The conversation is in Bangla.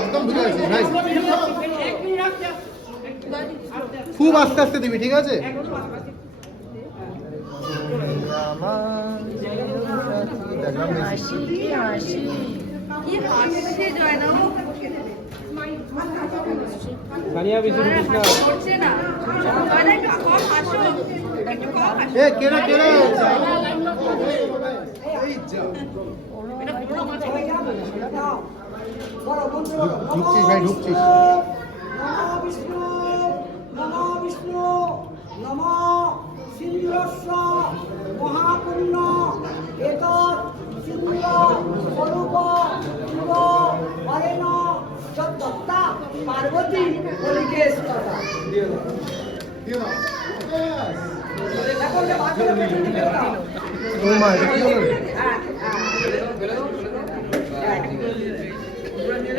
একদম ঠিক আছে, খুব আস্তে আস্তে দিবি, ঠিক আছে? ঢুকছিস ভাই, ঢুকছিস। বিষ্ণু নমো বিষ্ণু নমো সিন্ধুরস্য মহাপুণ্য এতৎ সিন্ধু স্বরূপ শিব হরেণ যদ্দত্তা পার্বতী বলিকে স্ততা। ও মা, এটা কি হলো?